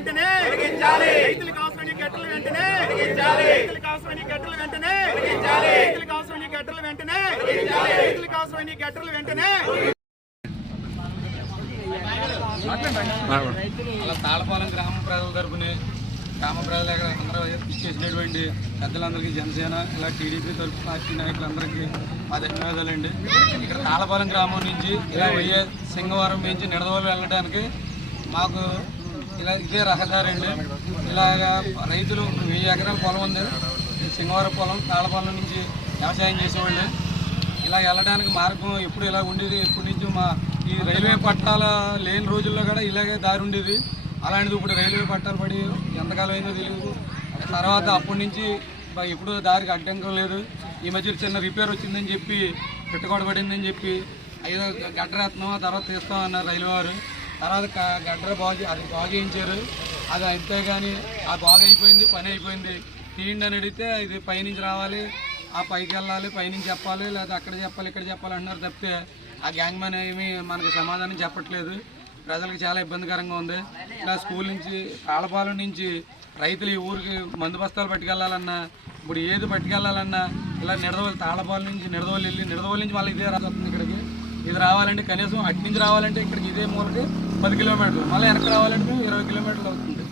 వెంటనే రైతులకు అవసరమైన గట్టలు వెంటనే రైతులకు అవసరమైన గట్టలు వెంటనే రైతులకు అవసరమైన గట్టలు వెంటనే రైతులకు అవసరమైన గట్టలు వెంటనే అలా తాళపాలెం గ్రామ ప్రజల తరపున గ్రామ ప్రజల దగ్గర అందరూ ఇచ్చేసినటువంటి పెద్దలందరికీ జనసేన ఇలా టీడీపీ తరపు పార్టీ నాయకులందరికీ మా ధన్యవాదాలండి. ఇక్కడ తాళపాలెం గ్రామం నుంచి ఇలా సింగవరం నుంచి నిడదవోలు వెళ్ళడానికి మాకు ఇలా ఇదే రహదారి అండి. ఇలాగా రైతులు 1000 ఎకరాల పొలం ఉంది. సింగవరం పొలం తాళపాలెం నుంచి వ్యవసాయం చేసేవాళ్ళు. ఇలా వెళ్ళడానికి మార్గం ఎప్పుడు ఇలా ఉండేది. ఎప్పటి నుంచి మా ఈ రైల్వే పట్టాల లేని రోజుల్లో కూడా ఇలాగే దారి ఉండేది. అలాంటిది ఇప్పుడు రైల్వే పట్టాలు పడి ఎంతకాలం అయిందో తెలియదు. తర్వాత అప్పటి నుంచి ఇప్పుడు దారికి అడ్డంకం లేదు. ఈ మధ్య చిన్న రిపేర్ వచ్చిందని చెప్పి పెట్టుకోడ పడిందని చెప్పి ఐదో గడ్డరేస్తున్నాం, తర్వాత తీస్తామన్నారు రైల్వే వారు. తర్వాత గడ్డర అది బాగు చేయించారు. అది అంతేగాని ఆ బాగు అయిపోయింది, పని అయిపోయింది. తీయండి అని అడిగితే ఇది పైనుంచి రావాలి, ఆ పైకి వెళ్ళాలి, పైనుంచి చెప్పాలి, లేదా అక్కడ చెప్పాలి, ఇక్కడ చెప్పాలి అంటున్నారు తప్పితే ఆ గ్యాంగ్ మ్యాన్ ఏమీ మనకి సమాధానం చెప్పట్లేదు. ప్రజలకు చాలా ఇబ్బందికరంగా ఉంది. ఇలా స్కూల్ నుంచి తాళపాలెం నుంచి రైతులు ఈ ఊరికి మందు బస్తాలు పట్టుకెళ్ళాలన్నా, ఇప్పుడు ఏది పట్టుకెళ్ళాలన్నా ఇలా నిడదవోలు తాళపాలెం నుంచి నిడదవోలు వెళ్ళి నిడదవోలు నుంచి మళ్ళీ ఇదే రాస్తుంది. ఇక్కడికి ఇది రావాలంటే కనీసం అటు నుంచి రావాలంటే ఇక్కడికి ఇదే మూలకి 10 కిలోమీటర్లు, మళ్ళీ వెనక్కి రావాలంటే 20 కిలోమీటర్లు అవుతుంది.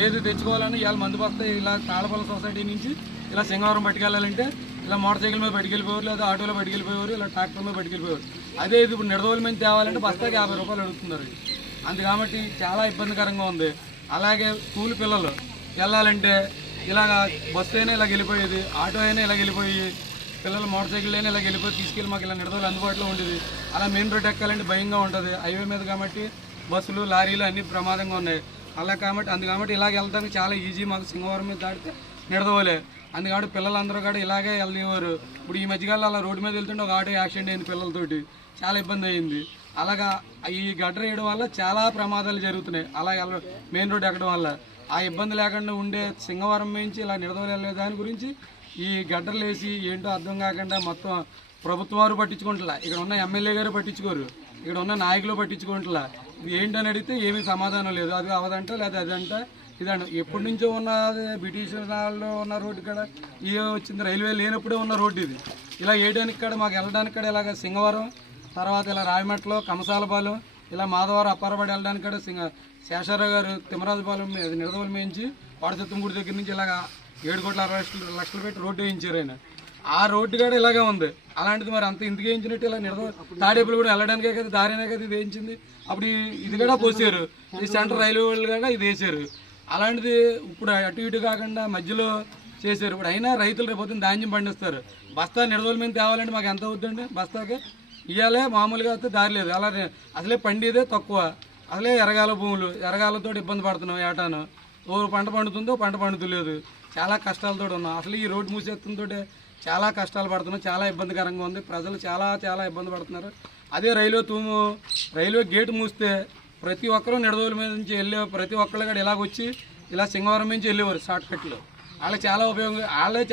ఏది తెచ్చుకోవాలని ఇవాళ మందు బస్తా ఇలా తాళపాలెం సొసైటీ నుంచి ఇలా సింగవరం పట్టుకెళ్ళాలంటే ఇలా మోటార్ సైకిల్ మీద పట్టుకెళ్ళిపోయారు, లేదా ఆటోలో పట్టుకెళ్ళిపోయారు, ఇలా ట్రాక్టర్ మీద పట్టుకెళ్ళిపోయారు. అదే ఇది ఇప్పుడు నిడదవోలు మీద తేవాలంటే బస్తాకి 50 రూపాయలు అడుగుతున్నారు. అందు కాబట్టి చాలా ఇబ్బందికరంగా ఉంది. అలాగే స్కూల్ పిల్లలు వెళ్ళాలంటే ఇలాగ బస్సు అయినా ఇలా వెళ్ళిపోయేది, ఆటో అయినా ఇలా వెళ్ళిపోయి, పిల్లలు మోటార్ సైకిల్ అయినా ఇలా వెళ్ళిపోయి తీసుకెళ్ళి మాకు ఇలా నిడదవోలు అందుబాటులో ఉండేది. అలా మెయిన్ రోడ్ ఎక్కాలంటే భయంగా ఉంటుంది. హైవే మీద కాబట్టి బస్సులు లారీలు అన్నీ ప్రమాదంగా ఉన్నాయి. అలా కాబట్టి ఇలాగ వెళ్ళడానికి చాలా ఈజీ. మాకు సింగవరం మీద దాటితే నిడదవోలే. అందుకని పిల్లలందరూ కూడా ఇలాగే వెళ్ళేవారు. ఇప్పుడు ఈ మధ్యకాలంలో అలా రోడ్డు మీద వెళ్తుంటే ఒక ఆటో యాక్సిడెంట్ అయింది పిల్లలతోటి, చాలా ఇబ్బంది అయింది. అలాగా ఈ గడ్డర వేయడం వల్ల చాలా ప్రమాదాలు జరుగుతున్నాయి. అలా మెయిన్ రోడ్ ఎక్కడం వల్ల ఆ ఇబ్బంది లేకుండా ఉండే సింగవరం నుంచి ఇలా నిడదవోలు వెళ్ళే దాని గురించి ఈ గడ్డలు వేసి ఏంటో అర్థం కాకుండా మొత్తం ప్రభుత్వం వారు పట్టించుకుంటులా, ఇక్కడ ఉన్న ఎమ్మెల్యే గారు పట్టించుకోరు, ఇక్కడ ఉన్న నాయకులు పట్టించుకుంటులా. ఇది ఏంటని అడిగితే ఏమీ సమాధానం లేదు. అది అవదంట, లేదా అదంట, ఇదంట. ఎప్పటి నుంచో ఉన్నది బ్రిటిష్ నాల్లో ఉన్న రోడ్డు కూడా ఏ వచ్చింది, రైల్వే లేనప్పుడే ఉన్న రోడ్డు ఇది. ఇలా వేయడానికి కూడా మాకు వెళ్ళడానికి కూడా ఇలాగ సింగవరం, తర్వాత ఇలా రాయమట్లో, కమసాలపాలెం, ఇలా మాధవరం అప్పారపడి వెళ్ళడానికి కూడా శేషారావు గారు తిమ్మరాజుపాలెం నిడదవోలు మేయించి వాడసత్తంగూడి దగ్గర నుంచి ఇలాగ 7,60,00,000 పెట్టి రోడ్డు వేయించారు ఆయన. ఆ రోడ్డు కూడా ఇలాగే ఉంది. అలాంటిది మరి అంత ఇంటికి వేయించినట్టు ఇలా నిడదవోలు తాడేపులు కూడా వెళ్ళడానికే కదా, దారినే కదా ఇది వేయించింది. అప్పుడు ఇది కూడా పోసారు, ఈ సెంట్రల్ రైల్వే వాళ్ళు కూడా ఇది వేసారు. అలాంటిది ఇప్పుడు అటు ఇటు కాకుండా మధ్యలో చేశారు. ఇప్పుడు అయినా రైతులు రేపొద్దున ధాన్యం పండిస్తారు. బస్తా నిడదవోలు మీద తేవాలంటే మాకు ఎంత అవుతుందండి బస్తాకి? ఇవ్వాలే మామూలుగా అయితే దారి లేదు. అలా అసలే పండిదే తక్కువ, అసలే ఎరగాల భూములు, ఎరగాలతో ఇబ్బంది పడుతున్నాం. ఏటాను ఓ పంట పండుతుందో పంట పండుతులేదు, చాలా కష్టాలతో ఉన్నాం. అసలు ఈ రోడ్డు మూసేస్తుందో చాలా కష్టాలు పడుతున్నాం, చాలా ఇబ్బందికరంగా ఉంది. ప్రజలు చాలా ఇబ్బంది పడుతున్నారు. అదే రైల్వే గేటు మూస్తే ప్రతి ఒక్కరూ నిడదవోలు మీద నుంచి వెళ్ళే ప్రతి ఒక్కళ్ళు కూడా ఇలాగొచ్చి ఇలా సింగవరం నుంచి వెళ్ళేవారు షార్ట్కట్లో. వాళ్ళకి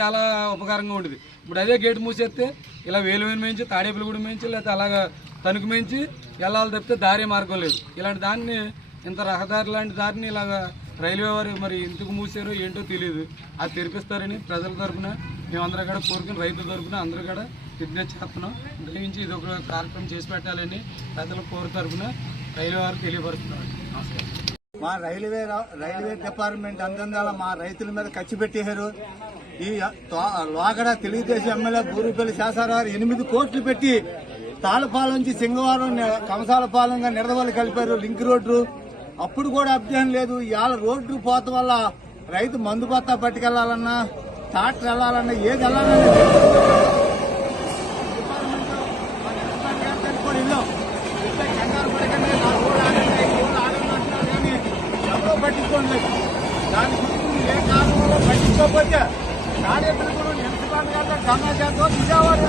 చాలా ఉపకారంగా ఉండేది. ఇప్పుడు అదే గేటు మూసేస్తే ఇలా వేలువేలు మేంచి, తాడేపులగూడి మేంచి, లేకపోతే అలాగా తణుకు మేంచి వెళ్ళాలి తప్పితే దారి మార్గం లేదు. ఇలాంటి దాన్ని, ఇంత రహదారి లాంటి దారిని ఇలాగ రైల్వే వారు మరి ఎందుకు మూసారో ఏంటో తెలియదు. అది తెరిపిస్తారని ప్రజల తరఫున మేమందరూ కూడా కోరుకుని, రైతుల తరఫున అందరూ కూడా విజ్ఞప్తి చేస్తున్నాం. దయించి ఇది ఒక కార్యక్రమం చేసి పెట్టాలని ప్రజల కోరు తరఫున రైల్వే వారు తెలియపరుస్తున్నారు. నమస్కారం. మా రైల్వే డిపార్ట్మెంట్ అందంగా మా రైతుల మీద ఖర్చు పెట్టేశారు. ఈ లోగడ తెలుగుదేశం ఎమ్మెల్యే బూరుపల్లి శేషారావు 8 కోట్లు పెట్టి తాళపాలెం నుంచి సింగవరం, కమసాలపాలెంగా నిడదవోలు కలిపారు లింక్ రోడ్డు. అప్పుడు కూడా అభ్యర్థం లేదు. ఇవాళ రోడ్డు పోత వల్ల రైతు మందు బత్తా పట్టుకెళ్లాలన్నా, ట్రాక్టర్ వెళ్ళాలన్నా, ఏది వెళ్ళాలన్నా డిపార్ట్మెంట్ కూడా వెళ్ళాం. కంగారు పడకండి, 4 రోజులు ఆగండి, 5 రోజులు ఆగండి అంటున్నారు కానీ ఎవరో పట్టించుకోలేదు. దాని గురించి ఏ కారణంలో పట్టించుకోకపోతే తాడేపల్లి కూడా మున్సిపాలిటీ గారితో ధర్నా చేస్తాం, విజయవాడ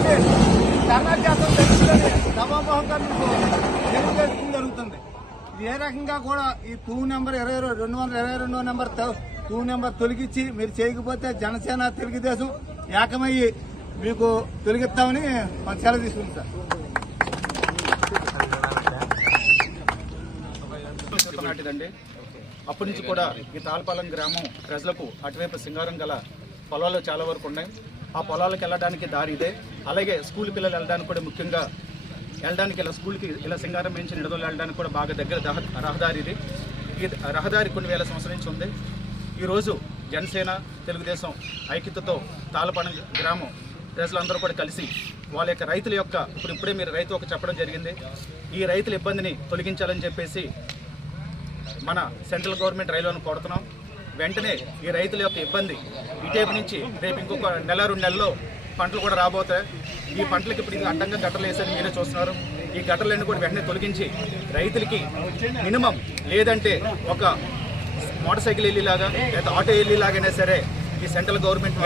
ధర్నా చేస్తాం తెలుస్తుంది. సభాముఖంగా మీకు తెలియజేయడం జరుగుతుంది. ఏ రకంగా కూడా ఈ 222 నెంబర్ తొలగించి మీరు చేయకపోతే జనసేన తెలుగుదేశం ఏకమయ్యి మీకు తొలగిస్తామని సెలవు తీసుకుంది సార్. అప్పటి నుంచి కూడా ఈ తాళపాలెం గ్రామం ప్రజలకు అటువైపు సింగారం గల పొలాలు చాలా వరకు ఉన్నాయి. ఆ పొలాలకు వెళ్ళడానికి దారి ఇదే. అలాగే స్కూల్ పిల్లలు వెళ్ళడానికి కూడా ముఖ్యంగా వెళ్ళడానికి ఇలా స్కూల్కి ఇలా సింగారం నుంచి నిడదలు వెళ్ళడానికి కూడా బాగా దగ్గర రహదారి ఇది. ఈ రహదారి కొన్ని వేల సంవత్సరాల నుంచి ఉంది. ఈరోజు జనసేన తెలుగుదేశం ఐక్యతతో తాళపాలెం గ్రామం ప్రజలందరూ కూడా కలిసి వాళ్ళ యొక్క రైతుల యొక్క ఇప్పుడే మీరు రైతు ఒక చెప్పడం జరిగింది. ఈ రైతుల ఇబ్బందిని తొలగించాలని చెప్పేసి మన సెంట్రల్ గవర్నమెంట్ రైల్వేను కోరుతున్నాం. వెంటనే ఈ రైతుల యొక్క ఇబ్బంది ఇటేపు నుంచి రేపు ఇంకొక నెల 2 నెలల్లో పంటలు కూడా రాబోతాయి. ఈ పంటలకు ఇప్పుడు ఇది అడ్డంగా గట్టలు వేసేది మీరే చూస్తున్నారు. ఈ గట్టలన్నీ కూడా వెంటనే తొలగించి రైతులకి మినిమం లేదంటే ఒక మోటార్ సైకిల్ వెళ్ళేలాగా లేదా ఆటో వెళ్ళేలాగైనా సరే ఈ సెంట్రల్ గవర్నమెంట్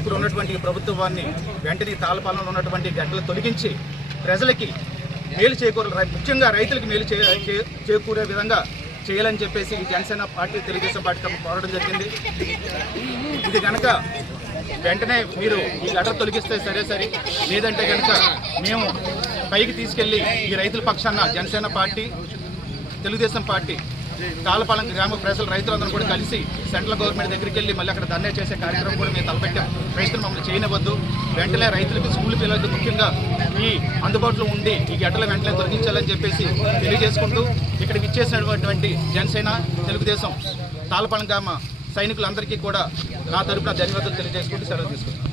ఇప్పుడు ఉన్నటువంటి ప్రభుత్వాన్ని వెంటనే తాళపాలెంలో ఉన్నటువంటి గట్టలు తొలగించి ప్రజలకి మేలు చేకూరాలి, ముఖ్యంగా రైతులకి మేలు చేకూరే విధంగా చేయాలని చెప్పేసి ఈ జనసేన పార్టీ తెలుగుదేశం పార్టీ కోరడం జరిగింది. ఇది కనుక వెంటనే మీరు ఈ గట్టలు తొలగిస్తే సరే, లేదంటే కనుక మేము పైకి తీసుకెళ్లి ఈ రైతుల పక్షాన జనసేన పార్టీ తెలుగుదేశం పార్టీ తాళపాలెం గ్రామ ప్రజలు రైతులందరూ కూడా కలిసి సెంట్రల్ గవర్నమెంట్ దగ్గరికి వెళ్ళి మళ్ళీ అక్కడ ధర్నా చేసే కార్యక్రమం కూడా మేము తలపెట్టాం. రైతులు మమ్మల్ని చేయనివ్వద్దు, వెంటనే రైతులకి స్కూల్ పిల్లలకి ముఖ్యంగా ఈ అందుబాటులో ఉండి ఈ గడ్డలు వెంటనే తొలగించాలని చెప్పేసి తెలియజేసుకుంటూ ఇక్కడికి ఇచ్చేసినటువంటి జనసేన తెలుగుదేశం తాళపాలెం గ్రామ సైనికులందరికీ కూడా నా తరపున ధన్యవాదాలు తెలియజేసుకుంటూ సెలవు తీసుకుంటాం.